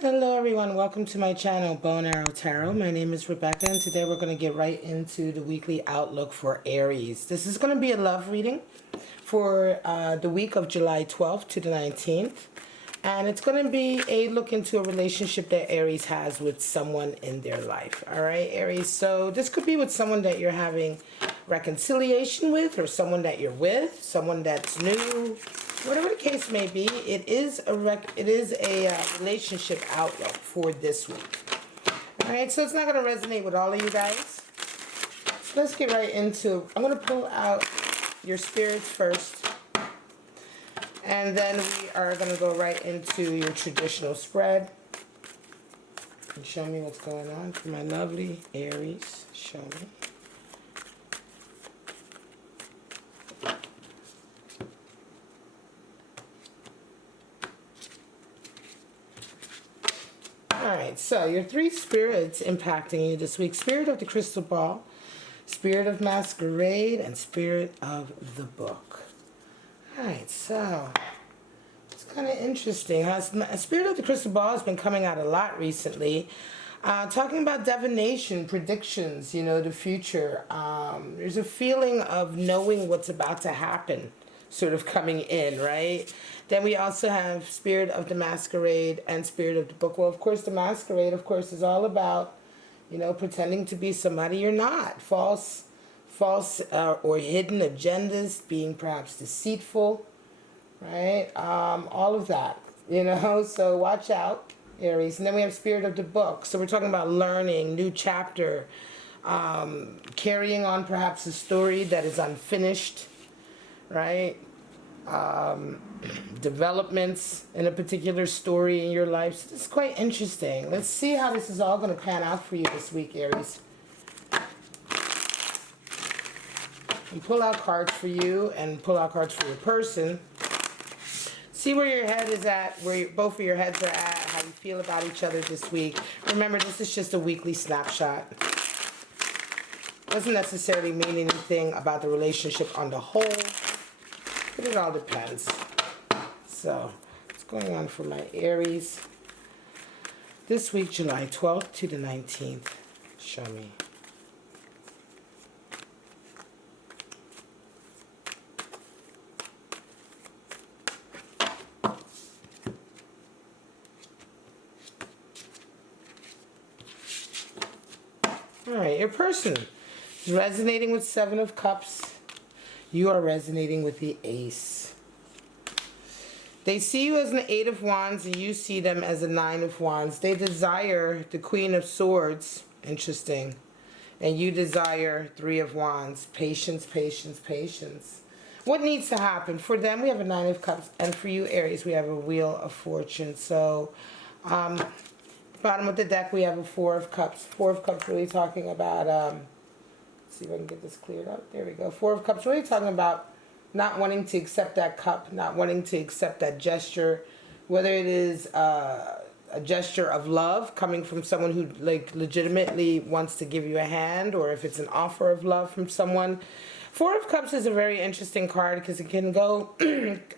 Hello everyone, welcome to my channel, Bow and Arrow Tarot. My name is Rebecca and today we're going to get right into the weekly outlook for Aries. This is going to be a love reading for the week of July 12th to the 19th. And it's going to be a look into a relationship that Aries has with someone in their life. Alright, Aries, so this could be with someone that you're having reconciliation with, or someone that you're with, someone that's new. Whatever the case may be, it is a relationship outlook for this week. Alright, so it's not going to resonate with all of you guys. So let's get right into, I'm going to pull out your spirits first. And then we are going to go right into your traditional spread. And show me what's going on for my lovely Aries. Show me. Alright, so your three spirits impacting you this week. Spirit of the Crystal Ball, Spirit of Masquerade, and Spirit of the Book. Alright, so it's kind of interesting. Spirit of the Crystal Ball has been coming out a lot recently. Talking about divination, predictions, you know, the future. There's a feeling of knowing what's about to happen sort of coming in, right? Then we also have Spirit of the Masquerade and Spirit of the Book. Well, of course, the Masquerade, of course, is all about, you know, pretending to be somebody you're not. False or hidden agendas, being perhaps deceitful, right? All of that, you know, so watch out, Aries. And then we have Spirit of the Book. So we're talking about learning, new chapter, carrying on perhaps a story that is unfinished, right? Developments in a particular story in your life. So it's quite interesting. Let's see how this is all going to pan out for you this week, Aries. And pull out cards for you and pull out cards for your person. See where your head is at, where both of your heads are at, how you feel about each other this week. Remember, this is just a weekly snapshot. Doesn't necessarily mean anything about the relationship on the whole, but it all depends. So, what's going on for my Aries this week, July 12th to the 19th? Show me. Alright, your person is resonating with Seven of Cups. You are resonating with the Ace. They see you as an Eight of Wands and you see them as a Nine of Wands. They desire the Queen of Swords. Interesting. And you desire Three of Wands. Patience, patience, patience. What needs to happen? For them, we have a Nine of Cups. And for you, Aries, we have a Wheel of Fortune. So, bottom of the deck, we have a Four of Cups. Four of Cups really talking about, let's see if I can get this cleared up. There we go. Four of Cups really talking about not wanting to accept that cup, not wanting to accept that gesture, whether it is a gesture of love coming from someone who like legitimately wants to give you a hand, or if it's an offer of love from someone. Four of Cups is a very interesting card because it can go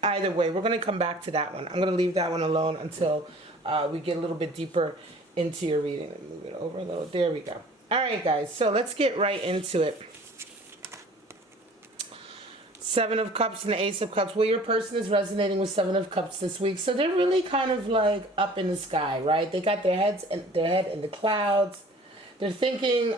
either way. We're going to come back to that one. I'm going to leave that one alone until we get a little bit deeper into your reading. Let me move it over a little. There we go. All right, guys. So let's get right into it. Seven of Cups and the Ace of Cups. Well, your person is resonating with Seven of Cups this week. So they're really kind of like up in the sky, right? They got their head in the clouds. They're thinking,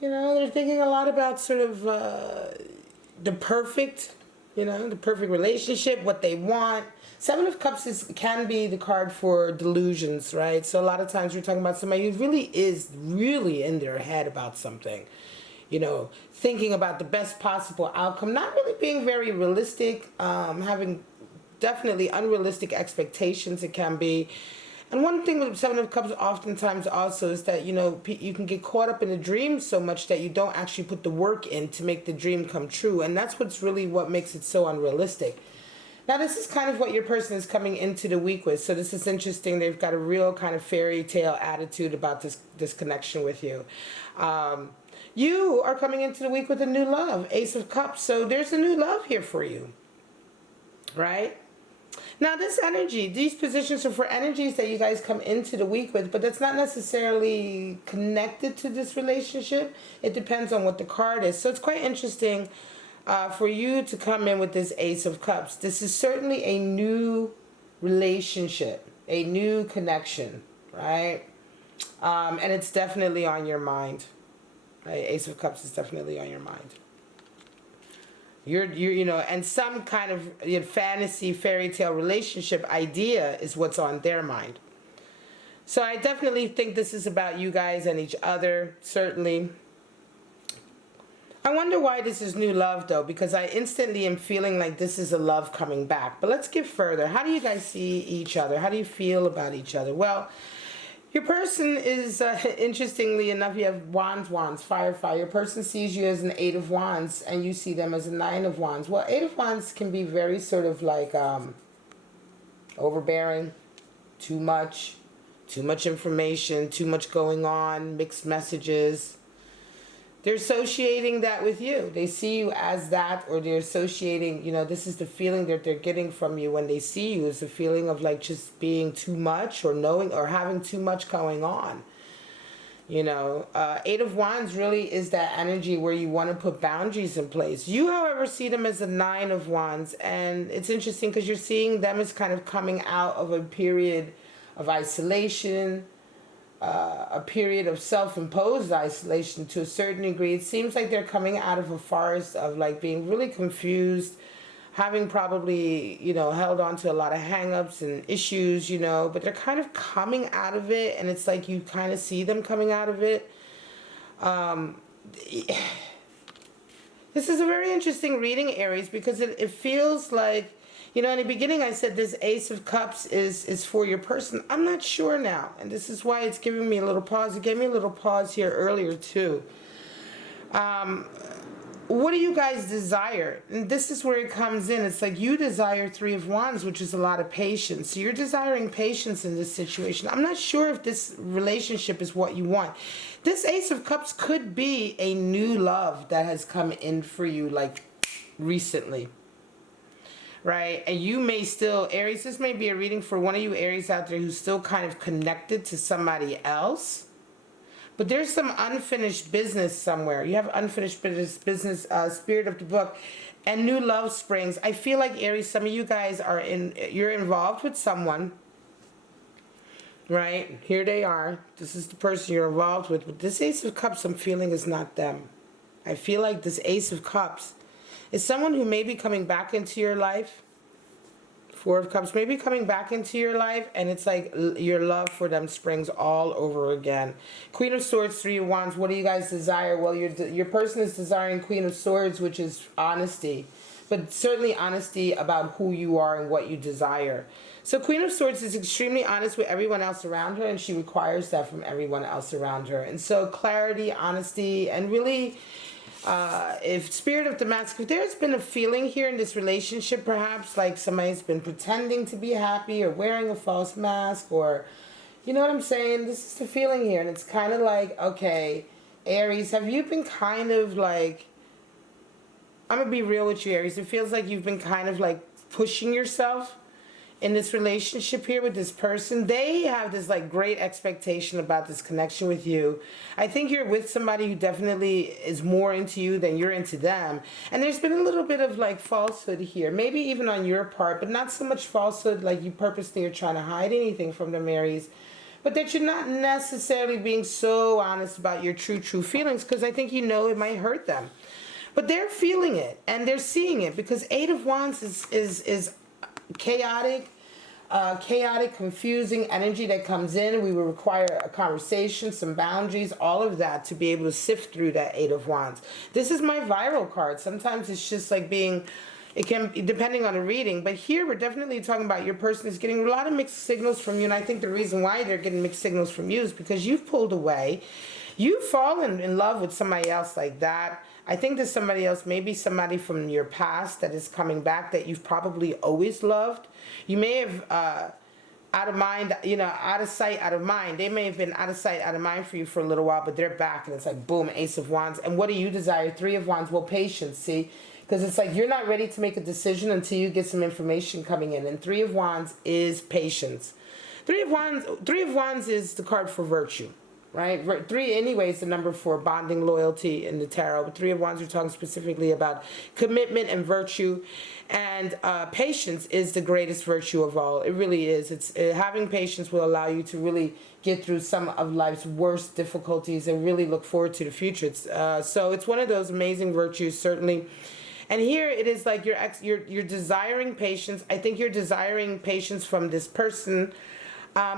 you know, they're thinking a lot about sort of the perfect, you know, the perfect relationship, what they want. Seven of Cups can be the card for delusions, right? So a lot of times we're talking about somebody who really is really in their head about something. You know, thinking about the best possible outcome, not really being very realistic, having definitely unrealistic expectations it can be. And one thing with Seven of Cups oftentimes also is that, you know, you can get caught up in the dream so much that you don't actually put the work in to make the dream come true. And that's what makes it so unrealistic. Now, this is kind of what your person is coming into the week with. So this is interesting. They've got a real kind of fairy tale attitude about this connection with you. You are coming into the week with a new love, Ace of Cups. So there's a new love here for you, right? Now, this energy, these positions are for energies that you guys come into the week with, but that's not necessarily connected to this relationship. It depends on what the card is. So it's quite interesting for you to come in with this Ace of Cups. This is certainly a new relationship, a new connection, right? And it's definitely on your mind. Right? Ace of Cups is definitely on your mind. You know, and some kind of fantasy fairy tale relationship idea is what's on their mind. So I definitely think this is about you guys and each other, certainly. I wonder why this is new love, though, because I instantly am feeling like this is a love coming back. But let's get further. How do you guys see each other? How do you feel about each other? Well, your person is, interestingly enough, you have wands, fire. Your person sees you as an 8 of wands, and you see them as a 9 of wands. Well, 8 of wands can be very sort of like overbearing, too much information, too much going on, mixed messages. They're associating that with you. They see you as that, or they're associating, you know, this is the feeling that they're getting from you when they see you, is the feeling of like just being too much, or knowing, or having too much going on. You know, 8 of wands really is that energy where you want to put boundaries in place. You, however, see them as a 9 of wands, and it's interesting because you're seeing them as kind of coming out of a period of isolation, a period of self-imposed isolation to a certain degree. It seems like they're coming out of a forest of like being really confused, having probably, you know, held on to a lot of hang-ups and issues, you know, but they're kind of coming out of it, and it's like you kind of see them coming out of it. This is a very interesting reading, Aries, because it feels like, you know, in the beginning I said this Ace of Cups is for your person. I'm not sure now, and this is why it's giving me a little pause. It gave me a little pause here earlier too. What do you guys desire? And this is where it comes in. It's like you desire 3 of wands, which is a lot of patience. So you're desiring patience in this situation. I'm not sure if this relationship is what you want. This Ace of Cups could be a new love that has come in for you, like recently. Right? And you may still, Aries, this may be a reading for one of you Aries out there who's still kind of connected to somebody else. But there's some unfinished business somewhere. You have unfinished business, spirit of the book, and new love springs. I feel like, Aries, some of you guys are you're involved with someone. Right? Here they are. This is the person you're involved with. But this Ace of Cups, I'm feeling, is not them. I feel like this Ace of Cups is someone who may be coming back into your life. 4 of Cups may be coming back into your life, and it's like your love for them springs all over again. Queen of Swords, 3 of Wands. What do you guys desire? Well, your person is desiring Queen of Swords, which is honesty, but certainly honesty about who you are and what you desire. So Queen of Swords is extremely honest with everyone else around her, and she requires that from everyone else around her. And so clarity, honesty, and really, if Spirit of the Mask, if there's been a feeling here in this relationship, perhaps like somebody's been pretending to be happy or wearing a false mask, or, you know what I'm saying? This is the feeling here, and it's kind of like, okay, Aries, have you been kind of like, I'm going to be real with you, Aries, it feels like you've been kind of like pushing yourself in this relationship here with this person. They have this like great expectation about this connection with you. I think you're with somebody who definitely is more into you than you're into them. And there's been a little bit of like falsehood here, maybe even on your part, but not so much falsehood like you purposely are trying to hide anything from them, Aries. But that you're not necessarily being so honest about your true feelings, because I think you know it might hurt them. But they're feeling it and they're seeing it, because 8 of Wands is chaotic, confusing energy that comes in. We will require a conversation, some boundaries, all of that to be able to sift through that 8 of Wands. This is my viral card. Sometimes it's just like being, it can, depending on the reading, but here we're definitely talking about your person is getting a lot of mixed signals from you, and I think the reason why they're getting mixed signals from you is because you've pulled away. You've fallen in love with somebody else like that. I think there's somebody else, maybe somebody from your past that is coming back that you've probably always loved. You may have, out of mind, you know, out of sight, out of mind. They may have been out of sight, out of mind for you for a little while, but they're back, and it's like, boom, Ace of Wands. And what do you desire? 3 of Wands. Well, patience, see? Because it's like you're not ready to make a decision until you get some information coming in. And Three of Wands is patience. Three of Wands is the card for virtue, right? Three, anyway, is the number for bonding, loyalty in the tarot. But Three of Wands, we're talking specifically about commitment and virtue. And patience is the greatest virtue of all. It really is. It's having patience will allow you to really get through some of life's worst difficulties and really look forward to the future. So it's one of those amazing virtues, certainly. And here it is like you're desiring patience. I think you're desiring patience from this person.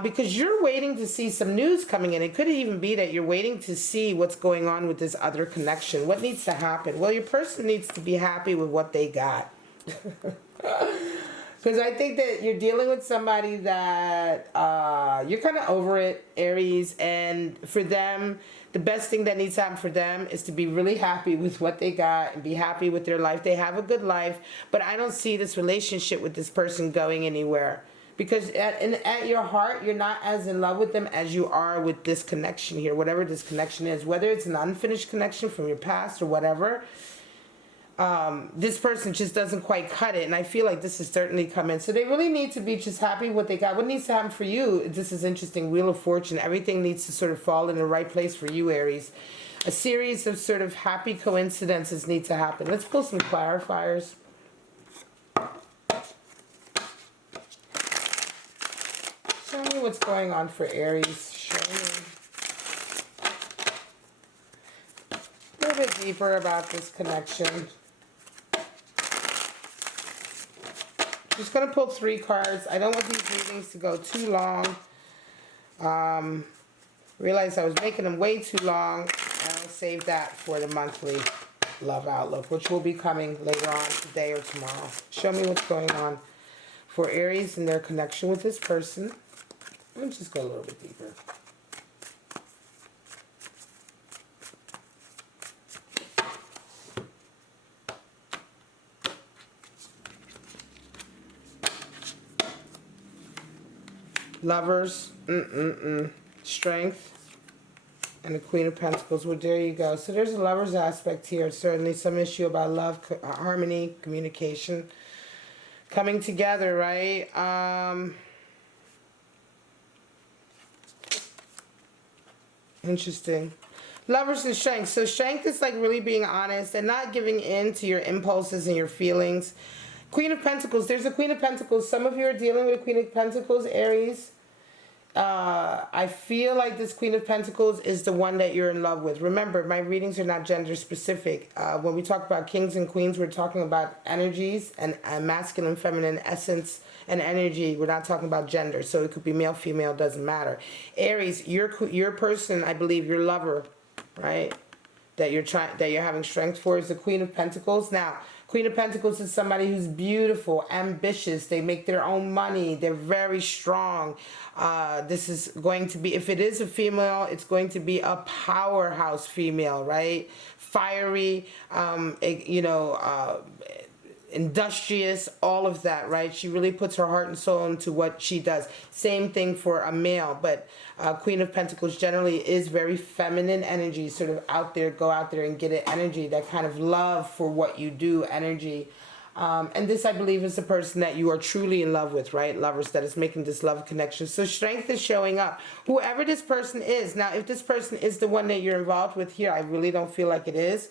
Because you're waiting to see some news coming in. It could even be that you're waiting to see what's going on with this other connection. What needs to happen? Well, your person needs to be happy with what they got. Because I think that you're dealing with somebody that you're kind of over it, Aries. And for them, the best thing that needs to happen for them is to be really happy with what they got and be happy with their life. They have a good life. But I don't see this relationship with this person going anywhere. Because at your heart, you're not as in love with them as you are with this connection here, whatever this connection is. Whether it's an unfinished connection from your past or whatever, this person just doesn't quite cut it. And I feel like this has certainly come in. So they really need to be just happy with what they got. What needs to happen for you, this is interesting, Wheel of Fortune. Everything needs to sort of fall in the right place for you, Aries. A series of sort of happy coincidences need to happen. Let's pull some clarifiers. Show me what's going on for Aries. Show me a little bit deeper about this connection. Just going to pull 3 cards. I don't want these readings to go too long. Realized I was making them way too long. And I'll save that for the monthly love outlook, which will be coming later on today or tomorrow. Show me what's going on for Aries and their connection with this person. Let's just go a little bit deeper. Lovers, strength, and the Queen of Pentacles. Well, there you go. So there's a lover's aspect here. Certainly some issue about love, harmony, communication, coming together, right? Interesting. Lovers and strength. So strength is like really being honest and not giving in to your impulses and your feelings. Queen of Pentacles. There's a Queen of Pentacles. Some of you are dealing with a Queen of Pentacles, Aries. I feel like this Queen of Pentacles is the one that you're in love with. Remember, my readings are not gender specific. When we talk about kings and queens, we're talking about energies and masculine, feminine essence and energy. We're not talking about gender. So it could be male, female, doesn't matter. Aries, your person, I believe, your lover, right? That you're having strength for is the Queen of Pentacles. Now, Queen of Pentacles is somebody who's beautiful, ambitious. They make their own money. They're very strong. This is going to be, if it is a female, it's going to be a powerhouse female, right? Fiery, industrious, all of that, right? She really puts her heart and soul into what she does. Same thing for a male, but Queen of Pentacles generally is very feminine energy, sort of out there, go out there and get it energy, that kind of love for what you do energy. And this, I believe, is the person that you are truly in love with, right? Lovers, that is making this love connection. So strength is showing up. Whoever this person is. Now, if this person is the one that you're involved with here, I really don't feel like it is.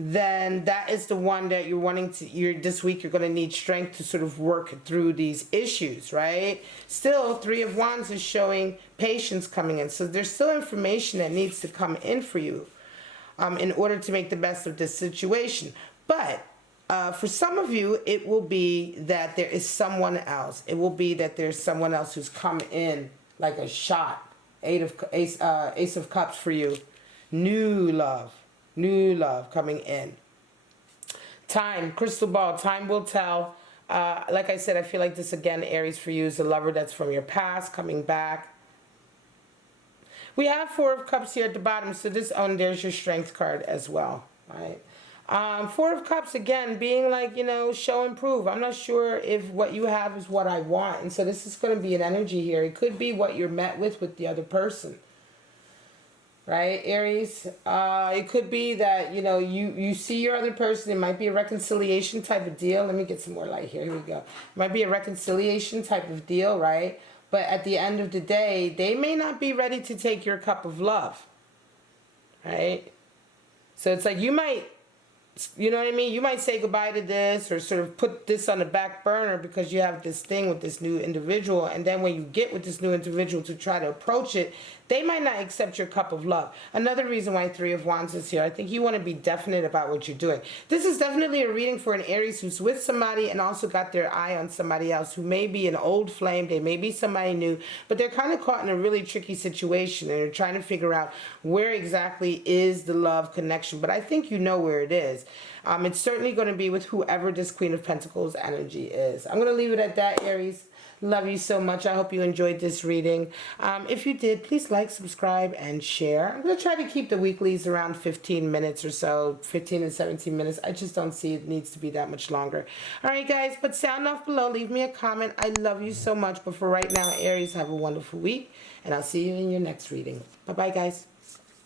Then that is the one that you're wanting to, this week you're going to need strength to sort of work through these issues, right? Still, Three of Wands is showing patience coming in. So there's still information that needs to come in for you in order to make the best of this situation. But for some of you, it will be that there is someone else. It will be that there's someone else who's come in like a shot. Ace of Cups for you. New love coming in. Time, crystal ball, time will tell. Like I said, I feel like this again, Aries, for you is a lover that's from your past coming back. We have Four of Cups here at the bottom, so there's your strength card as well, right? Four of Cups, again, being like, show and prove. I'm not sure if what you have is what I want. And so this is going to be an energy here. It could be what you're met with the other person. right, Aries? It could be that, you know, you see your other person. It might be a reconciliation type of deal. Let me get some more light here. Here we go. It might be a reconciliation type of deal, right? But at the end of the day, they may not be ready to take your cup of love, right? So it's like you might, you know what I mean? You might say goodbye to this or sort of put this on the back burner because you have this thing with this new individual. And then when you get with this new individual to try to approach it, they might not accept your cup of love. Another reason why Three of Wands is here, I think you want to be definite about what you're doing. This is definitely a reading for an Aries who's with somebody and also got their eye on somebody else who may be an old flame. They may be somebody new, but they're kind of caught in a really tricky situation and they're trying to figure out where exactly is the love connection. But I think you know where it is. It's certainly going to be with whoever this Queen of Pentacles energy is. I'm going to leave it at that, Aries. Love you so much. I hope you enjoyed this reading. If you did, please like, subscribe, and share. I'm going to try to keep the weeklies around 15 minutes or so, 15 and 17 minutes. I just don't see it needs to be that much longer. All right, guys, but sound off below. Leave me a comment. I love you so much. But for right now, Aries, have a wonderful week, and I'll see you in your next reading. Bye-bye, guys.